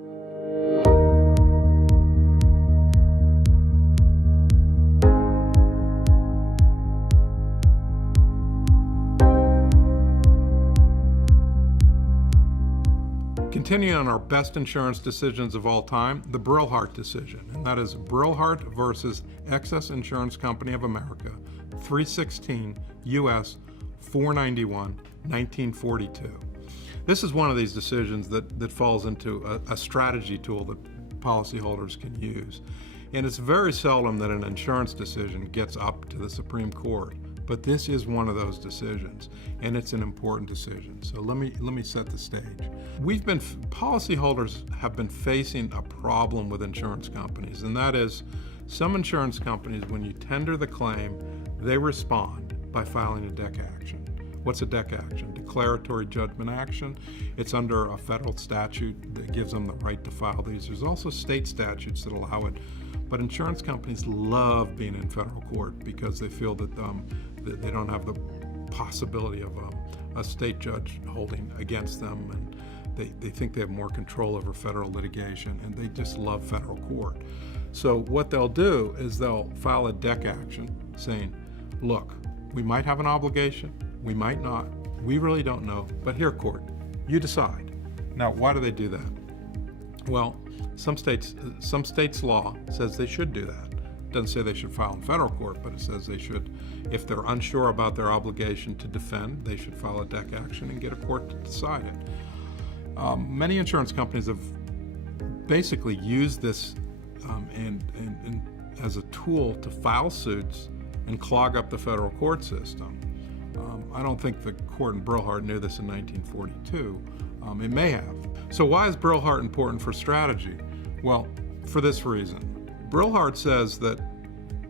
Continuing on our best insurance decisions of all time, the Brillhart decision, and that is Brillhart versus Excess Insurance Company of America, 316 U.S. 491, 1942. This is one of these decisions that falls into a strategy tool that policyholders can use. And it's very seldom that an insurance decision gets up to the Supreme Court. But this is one of those decisions, and it's an important decision. So let me set the stage. Policyholders have been facing a problem with insurance companies, and that is some insurance companies, when you tender the claim, they respond by filing a DEC action. What's a DEC action? Declaratory judgment action. It's under a federal statute that gives them the right to file these. There's also state statutes that allow it. But insurance companies love being in federal court because they feel that they don't have the possibility of a state judge holding against them, and they think they have more control over federal litigation, and they just love federal court. So what they'll do is they'll file a DEC action saying, look, we might have an obligation, we might not, we really don't know, but here, court, you decide. Now, why do they do that? Well, some states' law says they should do that. It doesn't say they should file in federal court, but it says they should, if they're unsure about their obligation to defend, they should file a DEC action and get a court to decide it. Many insurance companies have basically used this and as a tool to file suits and clog up the federal court system. I don't think the court in Brillhart knew this in 1942. It may have. So why is Brillhart important for strategy? Well, for this reason. Brillhart says that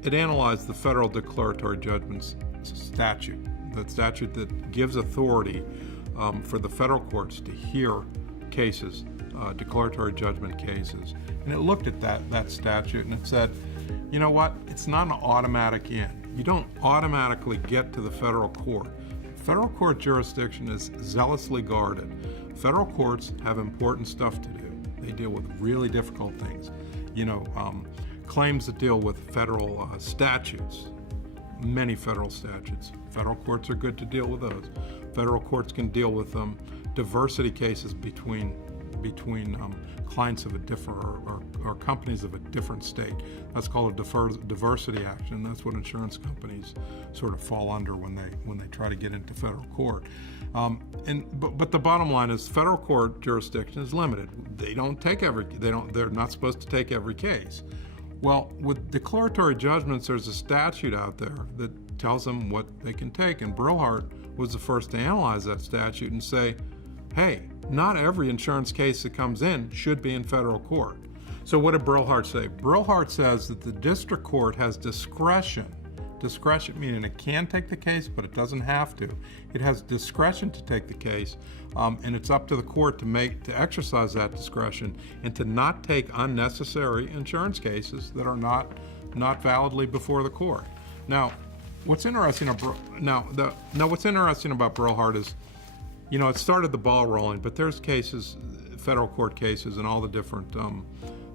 it analyzed the federal declaratory judgment statute, the statute that gives authority for the federal courts to hear cases, declaratory judgment cases. And it looked at that statute and it said, you know what, it's not an automatic in. You don't automatically get to the federal court. Federal court jurisdiction is zealously guarded. Federal courts have important stuff to do. They deal with really difficult things. Claims that deal with federal statutes, many federal statutes. Federal courts are good to deal with those. Federal courts can deal with diversity cases between clients of a different or companies of a different state. That's called a diversity action. That's what insurance companies sort of fall under when they try to get into federal court. But the bottom line is federal court jurisdiction is limited. They're not supposed to take every case. Well, with declaratory judgments, there's a statute out there that tells them what they can take, and Brillhart was the first to analyze that statute and say, hey, not every insurance case that comes in should be in federal court. So what did Brillhart say? Brillhart says that the district court has discretion meaning it can take the case, but it doesn't have to. It has discretion to take the case, and it's up to the court to exercise that discretion and to not take unnecessary insurance cases that are not validly before the court. Now, what's interesting about Brillhart is, it started the ball rolling, but there's cases, federal court cases, in all the different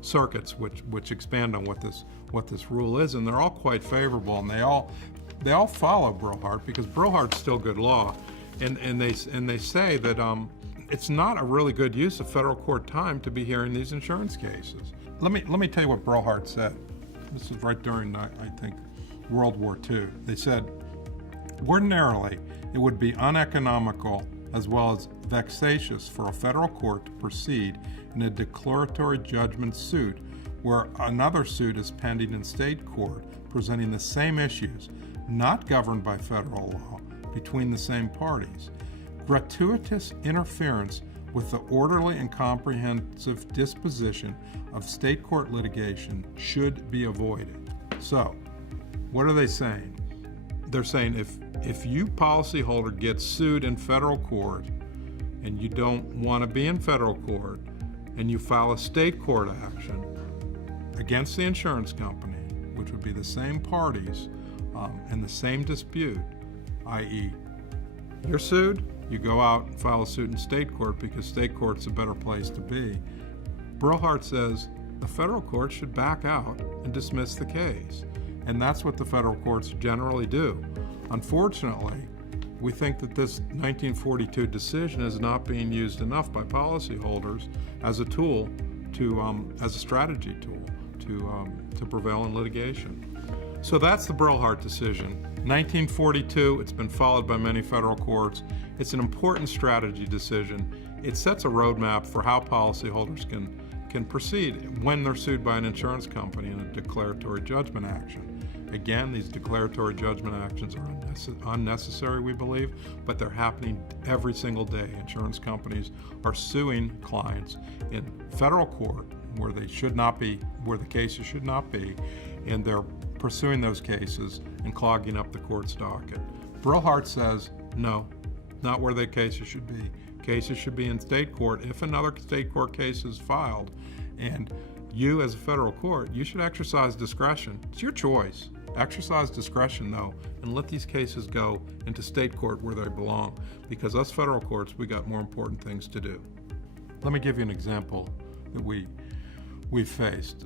circuits which expand on what this rule is, and they're all quite favorable, and they all follow Brillhart because Brillhart's still good law, and they say that it's not a really good use of federal court time to be hearing these insurance cases. Let me tell you what Brillhart said. This is right during, I think, World War II. They said, ordinarily, it would be uneconomical as well as vexatious for a federal court to proceed in a declaratory judgment suit where another suit is pending in state court presenting the same issues, not governed by federal law, between the same parties. Gratuitous interference with the orderly and comprehensive disposition of state court litigation should be avoided. So, what are they saying? They're saying if you policyholder gets sued in federal court and you don't want to be in federal court and you file a state court action against the insurance company, which would be the same parties and the same dispute, i.e. you're sued, you go out and file a suit in state court because state court's a better place to be. Brillhart says the federal court should back out and dismiss the case. And that's what the federal courts generally do. Unfortunately, we think that this 1942 decision is not being used enough by policyholders as a tool as a strategy tool to prevail in litigation. So that's the Brillhart decision. 1942, it's been followed by many federal courts. It's an important strategy decision. It sets a roadmap for how policyholders can proceed when they're sued by an insurance company in a declaratory judgment action. Again, these declaratory judgment actions are unnecessary, we believe, but they're happening every single day. Insurance companies are suing clients in federal court where they should not be, where the cases should not be, and they're pursuing those cases and clogging up the court's docket. Brillhart says, no, not where the cases should be. Cases should be in state court. If another state court case is filed, and you as a federal court, you should exercise discretion. It's your choice. Exercise discretion, though, and let these cases go into state court where they belong, because us federal courts, we got more important things to do. Let me give you an example that we've faced.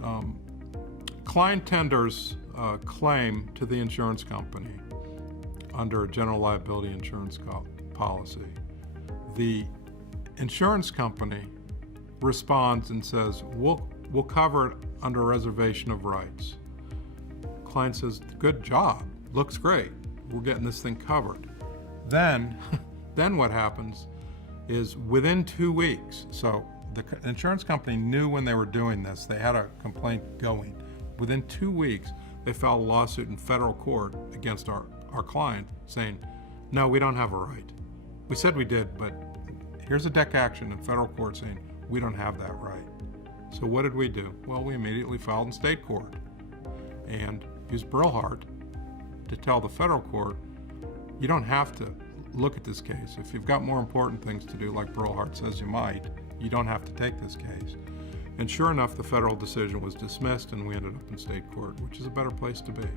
Client tenders claim to the insurance company under a general liability insurance policy. The insurance company responds and says, we'll cover it under a reservation of rights. Client says, good job, looks great, we're getting this thing covered. Then what happens is within 2 weeks, so the insurance company knew when they were doing this, they had a complaint going. Within 2 weeks, they filed a lawsuit in federal court against our client saying, no, we don't have a right. We said we did, but here's a deck action in federal court saying we don't have that right. So what did we do? Well, we immediately filed in state court and used Brillhart to tell the federal court, you don't have to look at this case. If you've got more important things to do, like Brillhart says you might, you don't have to take this case. And sure enough, the federal decision was dismissed and we ended up in state court, which is a better place to be.